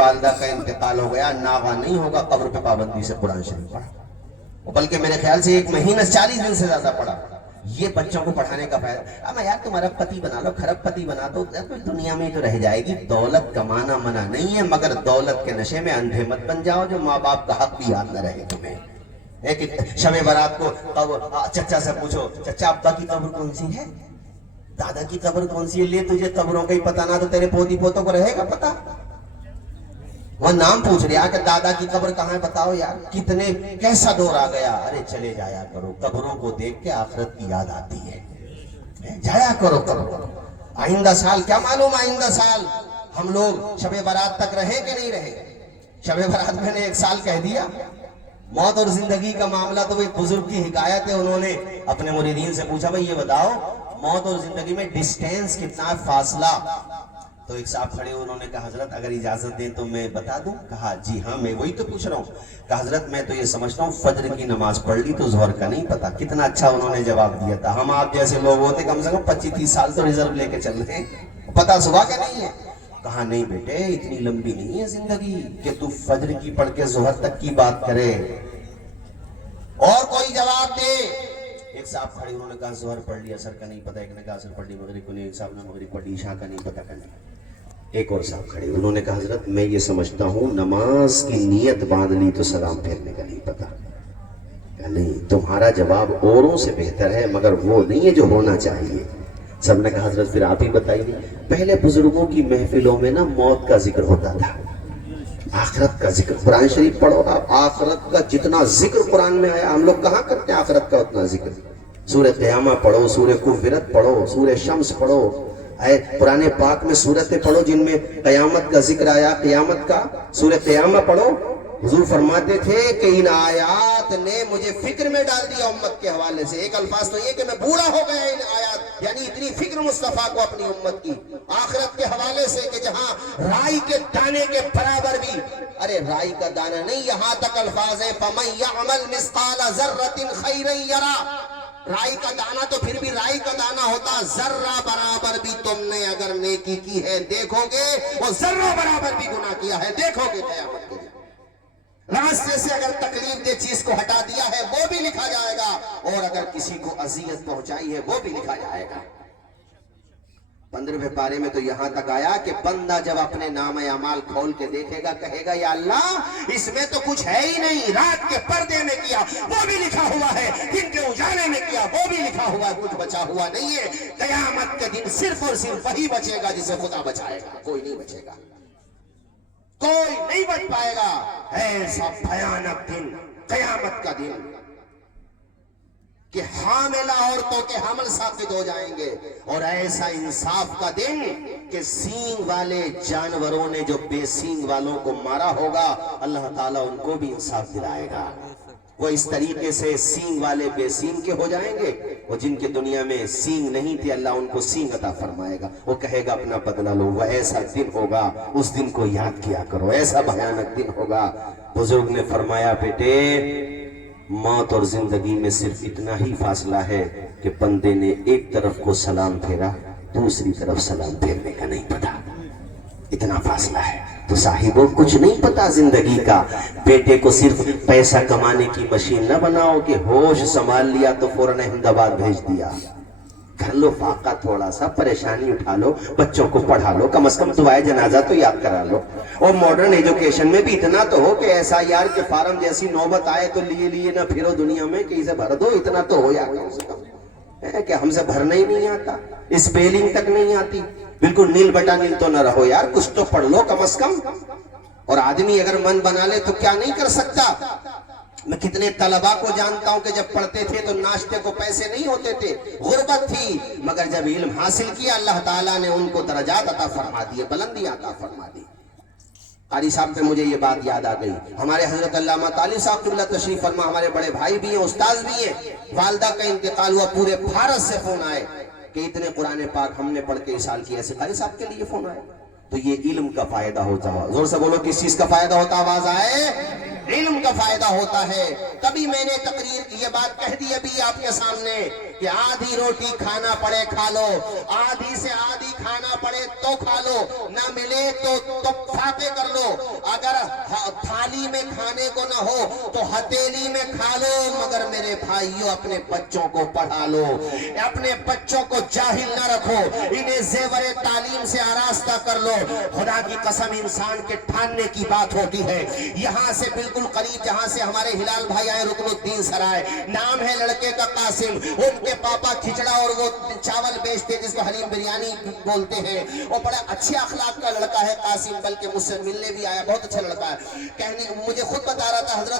والدہ کا انتقال ہو گیا، ناغہ نہیں ہوگا قبر پہ پابندی سے قرآن شریف پڑھا، بلکہ میرے خیال سے 1 مہینہ 40 دن سے زیادہ پڑھا۔ یہ بچوں کو پڑھانے کا فائدہ۔ اب یار تمہارا پتی بنا لو، کھرب پتی بنا دو، دنیا میں تو رہ جائے گی۔ دولت کمانا منع نہیں ہے، مگر دولت کے نشے میں اندھے مت بن جاؤ جو ماں باپ کا حق بھی یاد نہ رہے تمہیں۔ شب برات کو چچا سے پوچھو، چچا ابا کی قبر کون سی ہے، دادا کی قبر کون سی ہے؟ لے تجھے قبروں کا ہی پتہ نہ تو تیرے پوتی پوتوں کو رہے گا پتہ؟ وہ نام پوچھ رہا کہ دادا کی قبر کہاں ہے بتاؤ یار، کتنے کیسا دور آ گیا۔ ارے چلے جایا کرو، قبروں کو دیکھ کے آخرت کی یاد آتی ہے، جایا کرو قبر۔ آئندہ سال کیا معلوم، آئندہ سال ہم لوگ شب برات تک رہے کہ نہیں رہے۔ شب برات میں نے 1 سال کہہ دیا۔ موت اور زندگی کا معاملہ تو ایک بزرگ کی حکایت ہے، انہوں نے اپنے مریدین سے پوچھا بھائی یہ بتاؤ موت اور زندگی میں ڈسٹینس کتنا، فاصلہ؟ تو ایک صاحب کھڑے، انہوں نے کہا حضرت اگر اجازت دیں تو میں بتا دوں؟ کہا جی ہاں میں وہی تو پوچھ رہا ہوں۔ کہا حضرت میں تو یہ سمجھتا ہوں فجر کی نماز پڑھ لی تو ظہر کا نہیں پتا۔ کتنا اچھا انہوں نے جواب دیا تھا۔ ہم آپ جیسے لوگ ہوتے کم سے کم 25-30 سال تو ریزرو لے کے چل رہے ہیں، پتا صبح کا نہیں ہے۔ کہا نہیں بیٹے اتنی لمبی نہیں ہے زندگی کہ تو فجر کی پڑھ کے ظہر تک کی بات کرے۔ اور کوئی جواب دے؟ ایک صاحب کھڑے، انہوں نے کہا ظہر پڑھ لی، اثر کا نہیں پتا۔ ایک نے کہا اثر پڑھ لی، مغرب کو نہیں۔ ایک صاحب نے مغرب پڑھ لی، عشاء کا نہیں پتا کرنے۔ ایک اور صاحب کھڑے، انہوں نے کہا حضرت میں یہ سمجھتا ہوں نماز کی نیت باندھ لی تو سلام پھیرنے کا نہیں پتا۔ نہیں تمہارا جواب اوروں سے بہتر ہے مگر وہ نہیں ہے جو ہونا چاہیے۔ سب نے کہا حضرت پھر آپ ہی بتائیے۔ پہلے بزرگوں کی محفلوں میں نا موت کا ذکر ہوتا تھا، آخرت کا ذکر۔ قرآن شریف پڑھو آپ، آخرت کا جتنا ذکر قرآن میں آیا ہم لوگ کہاں کرتے ہیں آخرت کا اتنا ذکر۔ سورہ قیامہ پڑھو، سورہ کفرت پڑھو، سورہ شمس پڑھو، قرآن پاک میں سورتیں پڑھو جن میں قیامت کا ذکر آیا، قیامت کا۔ سورہ قیامہ پڑھو، حضور فرماتے تھے کہ ان آیات نے مجھے فکر میں ڈال دیا امت کے حوالے سے۔ ایک الفاظ تو یہ کہ میں بوڑھا ہو گیا ان آیات، یعنی اتنی فکر مصطفیٰ کو اپنی امت کی آخرت کے حوالے سے کہ جہاں رائی کے دانے کے برابر بھی، ارے رائی کا دانہ نہیں، یہاں تک الفاظ ہے فَمَن يَعْمَلْ مِثْقَالَ ذَرَّةٍ خَيْرًا يَرَهُ۔ رائی کا دانہ تو پھر بھی رائی کا دانہ ہوتا، ذرہ برابر بھی تم نے اگر نیکی کی ہے دیکھو گے، اور ذرہ برابر بھی گناہ کیا ہے دیکھو گے قیامت کے دن۔ راستے سے اگر تکلیف دہ چیز کو ہٹا دیا ہے وہ بھی لکھا جائے گا، اور اگر کسی کو اذیت پہنچائی ہے وہ بھی لکھا جائے گا۔ 15ویں پارے میں تو یہاں تک آیا کہ بندہ جب اپنے نام اعمال کھول کے دیکھے گا کہے گا یا اللہ اس میں تو کچھ ہے ہی نہیں، رات کے پردے میں کیا وہ بھی لکھا ہوا ہے، دن کے اجالے میں کیا وہ بھی لکھا ہوا ہے، کچھ بچا ہوا نہیں ہے۔ قیامت کے دن صرف اور صرف وہی بچے گا جسے خدا بچائے گا، کوئی نہیں بچے گا، کوئی نہیں بچ پائے گا۔ ایسا بھیانک دن قیامت کا دن کہ حاملہ عورتوں کے حمل ثابت ہو جائیں گے، اور ایسا انصاف کا دن کہ سینگ والے جانوروں نے جو بے سینگ والوں کو مارا ہوگا اللہ تعالیٰ ان کو بھی انصاف دلائے گا۔ وہ اس طریقے سے سینگ والے بے سینگ کے ہو جائیں گے، اور جن کے دنیا میں سینگ نہیں تھے اللہ ان کو سینگ عطا فرمائے گا۔ وہ کہے گا اپنا بدلہ لو۔ وہ ایسا دن ہوگا، اس دن کو یاد کیا کرو، ایسا بھیانک دن ہوگا۔ بزرگ نے فرمایا بیٹے موت اور زندگی میں صرف اتنا ہی فاصلہ ہے کہ بندے نے ایک طرف کو سلام پھیرا، دوسری طرف سلام پھیرنے کا نہیں پتا، اتنا فاصلہ ہے۔ تو صاحبوں کچھ نہیں پتا زندگی کا۔ بیٹے کو صرف پیسہ کمانے کی مشین نہ بناؤ کہ ہوش سنبھال لیا تو فوراً احمد آباد بھیج دیا۔ کر لو فاقہ، تھوڑا سا پریشانی اٹھا لو، بچوں کو پڑھا لو، کم از کم دعائے جنازہ تو یاد کرا لو۔ اور ماڈرن ایجوکیشن میں بھی اتنا تو ہو کہ ایسا یار کے فارم جیسی نوبت آئے تو لیے نہ پھرو دنیا میں کہ اسے بھر دو، اتنا تو ہو یا کم سے کم کہ ہم سے بھرنا ہی نہیں آتا، اسپیلنگ تک نہیں آتی، بالکل نیل بٹا نیل تو نہ رہو یار، کچھ تو پڑھ لو کم از کم۔ اور آدمی اگر من بنا لے تو کیا نہیں کر سکتا۔ میں کتنے طلباء کو جانتا ہوں کہ جب پڑھتے تھے تو ناشتے کو پیسے نہیں ہوتے تھے، غربت تھی، مگر جب علم حاصل کیا اللہ تعالیٰ نے ان کو درجات عطا فرما دیے، بلندیاں عطا فرما دی۔ قاری صاحب پہ مجھے یہ بات یاد آ گئی، ہمارے حضرت علامہ طالب صاحب قبلہ تشریف فرما ہمارے بڑے بھائی بھی ہیں، استاذ بھی ہیں، والدہ کا انتقال ہوا، پورے بھارت سے فون آئے کہ اتنے قرآن پاک ہم نے پڑھ کے ارسال کیا۔ ایسے قاری صاحب کے لیے فون آئے تو یہ علم کا فائدہ ہوتا ہے۔ زور سے بولو کس چیز کا فائدہ ہوتا، آواز آئے؟ علم کا فائدہ ہوتا ہے. کبھی میں نے تقریر کی یہ بات کہہ دی ابھی آپ کے سامنے کہ آدھی روٹی کھانا پڑے کھا لو, آدھی سے آدھی کھانا پڑے تو کھا لو, نہ ملے تو فاقے کر لو. اگر تھالی میں کھانے کو نہ ہو تو ہتھیلی میں کھا لو, مگر میرے بھائیوں اپنے بچوں کو پڑھا لو, اپنے بچوں کو جاہل نہ رکھو, انہیں زیور تعلیم سے آراستہ کر لو. خدا کی قسم انسان کے ٹھاننے کی بات ہوتی ہے. یہاں سے بالکل قریب جہاں سے ہمارے ہلال بھائی آئے, رکن الدین سرائے, نام ہے لڑکے کا قاسم, ان کے پاپا کھچڑا اور وہ چاول بیچتے جس کو حلیم بریانی بولتے ہیں. وہ بڑا اچھے اخلاق کا لڑکا ہے قاسم, بلکہ مجھ سے ملنے بھی آیا, بہت اچھا لڑکا ہے. کہنے مجھے خود بتا رہا تھا حضرت